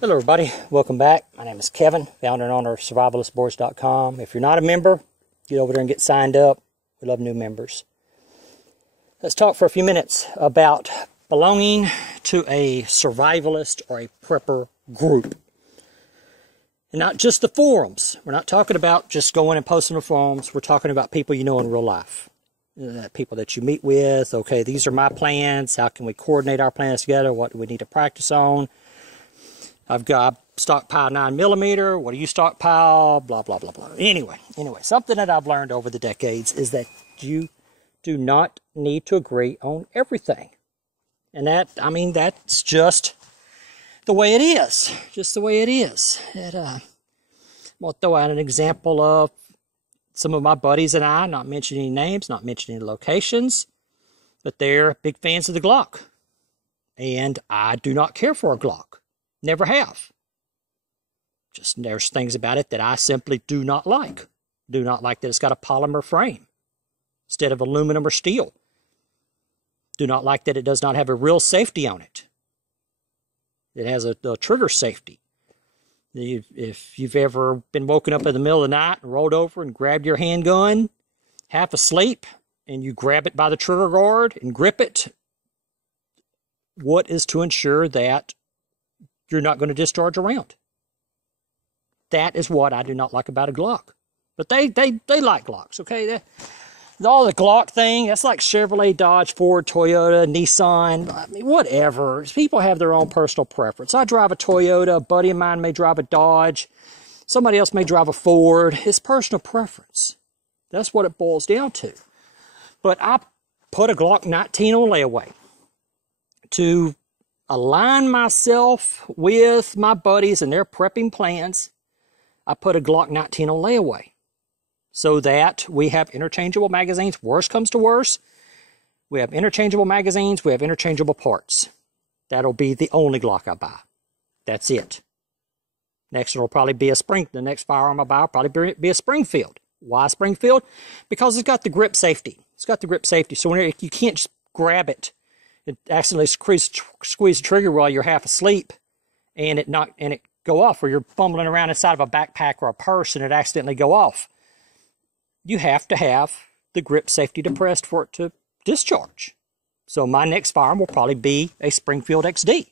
Hello everybody, welcome back. My name is Kevin, founder and owner of Survivalistboards.com. If you're not a member, get over there and get signed up. We love new members. Let's talk for a few minutes about belonging to a survivalist or a prepper group. And not just the forums. We're not talking about just going and posting on forums. We're talking about people you know in real life. People that you meet with. Okay, these are my plans. How can we coordinate our plans together? What do we need to practice on? I've got stockpile 9mm. What do you stockpile? Blah, blah, blah, blah. Anyway, something that I've learned over the decades is that you do not need to agree on everything. And that's just the way it is. Just the way it is. I'm going to throw out an example of some of my buddies and I, not mentioning any names, not mentioning locations, but they're big fans of the Glock. And I do not care for a Glock. Never have. Just there's things about it that I simply do not like. Do not like that it's got a polymer frame instead of aluminum or steel. Do not like that it does not have a real safety on it. It has a trigger safety. If you've ever been woken up in the middle of the night and rolled over and grabbed your handgun, half asleep, and you grab it by the trigger guard and grip it, what is to ensure that you're not going to discharge a round? That is what I do not like about a Glock. But they like Glocks, okay? All the Glock thing, that's like Chevrolet, Dodge, Ford, Toyota, Nissan. I mean, whatever. People have their own personal preference. I drive a Toyota. A buddy of mine may drive a Dodge. Somebody else may drive a Ford. It's personal preference. That's what it boils down to. But I put a Glock 19 on layaway to align myself with my buddies and their prepping plans. I put a Glock 19 on layaway so that we have interchangeable magazines. Worst comes to worst, we have interchangeable magazines, we have interchangeable parts. That'll be the only Glock I buy. That's it. Next one will probably be the next firearm I buy will probably be a Springfield. Why Springfield? Because it's got the grip safety. It's got the grip safety. So you can't just grab it and accidentally squeeze the trigger while you're half asleep and it go off, or you're fumbling around inside of a backpack or a purse and it accidentally go off. You have to have the grip safety depressed for it to discharge. So my next firearm will probably be a Springfield XD.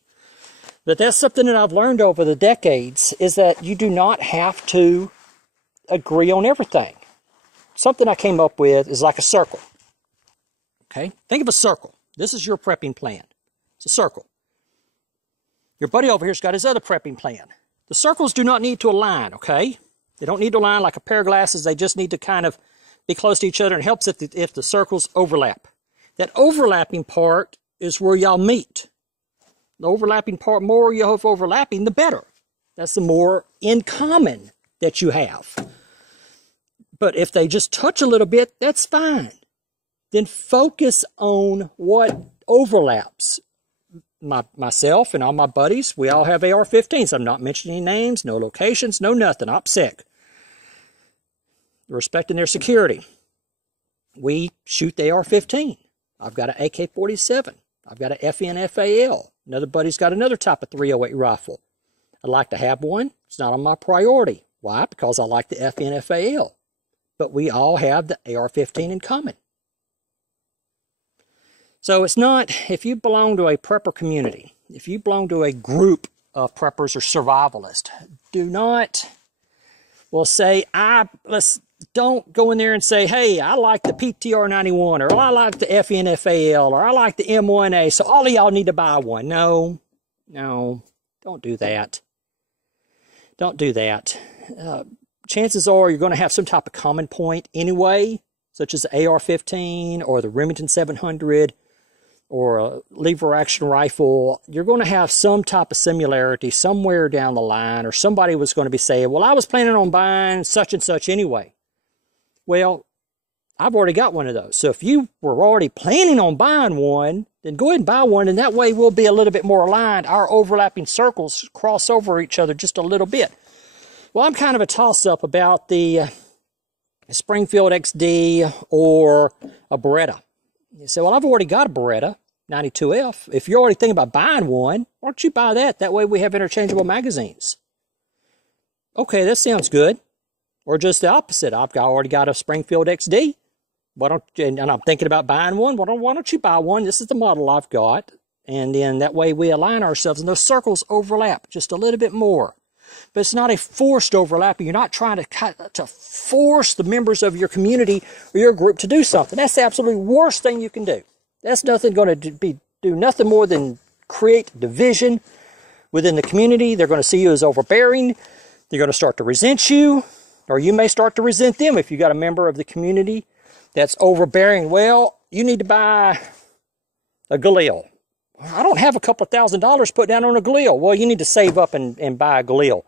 But that's something that I've learned over the decades, is that you do not have to agree on everything. Something I came up with is like a circle. Okay? Think of a circle. This is your prepping plan. It's a circle. Your buddy over here's got his other prepping plan. The circles do not need to align, okay? They don't need to align like a pair of glasses. They just need to kind of be close to each other, and it helps if the circles overlap. That overlapping part is where y'all meet. The overlapping part, more you have overlapping, the better. That's the more in common that you have. But if they just touch a little bit, that's fine. Then focus on what overlaps. Myself and all my buddies, we all have AR-15s. I'm not mentioning names, no locations, no nothing. OPSEC. Respecting their security. We shoot the AR-15. I've got an AK-47. I've got an FNFAL. Another buddy's got another type of .308 rifle. I'd like to have one. It's not on my priority. Why? Because I like the FNFAL. But we all have the AR-15 in common. So it's not, if you belong to a prepper community, if you belong to a group of preppers or survivalists, do not, don't go in there and say, hey, I like the PTR-91, or I like the FNFAL, or I like the M1A, so all of y'all need to buy one. No, don't do that. Don't do that. Chances are you're going to have some type of common point anyway, such as the AR-15 or the Remington 700, or a lever action rifle. You're going to have some type of similarity somewhere down the line, or somebody was going to be saying, well, I was planning on buying such and such anyway. Well, I've already got one of those. So if you were already planning on buying one, then go ahead and buy one, and that way we'll be a little bit more aligned. Our overlapping circles cross over each other just a little bit. Well, I'm kind of a toss-up about the Springfield XD or a Beretta. You say, well, I've already got a Beretta. 92F. If you're already thinking about buying one, why don't you buy that? That way we have interchangeable magazines. Okay, that sounds good. Or just the opposite. I've already got a Springfield XD. And I'm thinking about buying one. Why don't you buy one? This is the model I've got. And then that way we align ourselves and those circles overlap just a little bit more. But it's not a forced overlap. You're not trying to force the members of your community or your group to do something. That's the absolute worst thing you can do. That's nothing going to do nothing more than create division within the community. They're going to see you as overbearing. They're going to start to resent you, or you may start to resent them if you got a member of the community that's overbearing. Well, you need to buy a Galil. I don't have a couple of $1,000 put down on a Galil. Well, you need to save up and buy a Galil.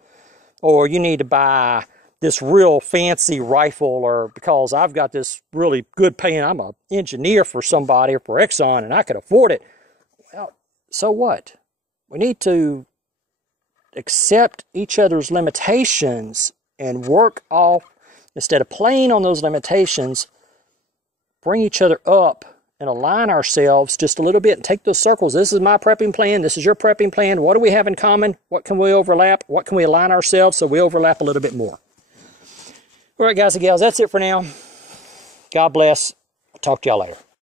Or you need to buy this real fancy rifle, or because I've got this really good paying, I'm an engineer for somebody or for Exxon and I can afford it. Well, so what? We need to accept each other's limitations and work off, instead of playing on those limitations, bring each other up and align ourselves just a little bit and take those circles. This is my prepping plan. This is your prepping plan. What do we have in common? What can we overlap? What can we align ourselves so we overlap a little bit more? All right, guys and gals, that's it for now. God bless. I'll talk to y'all later.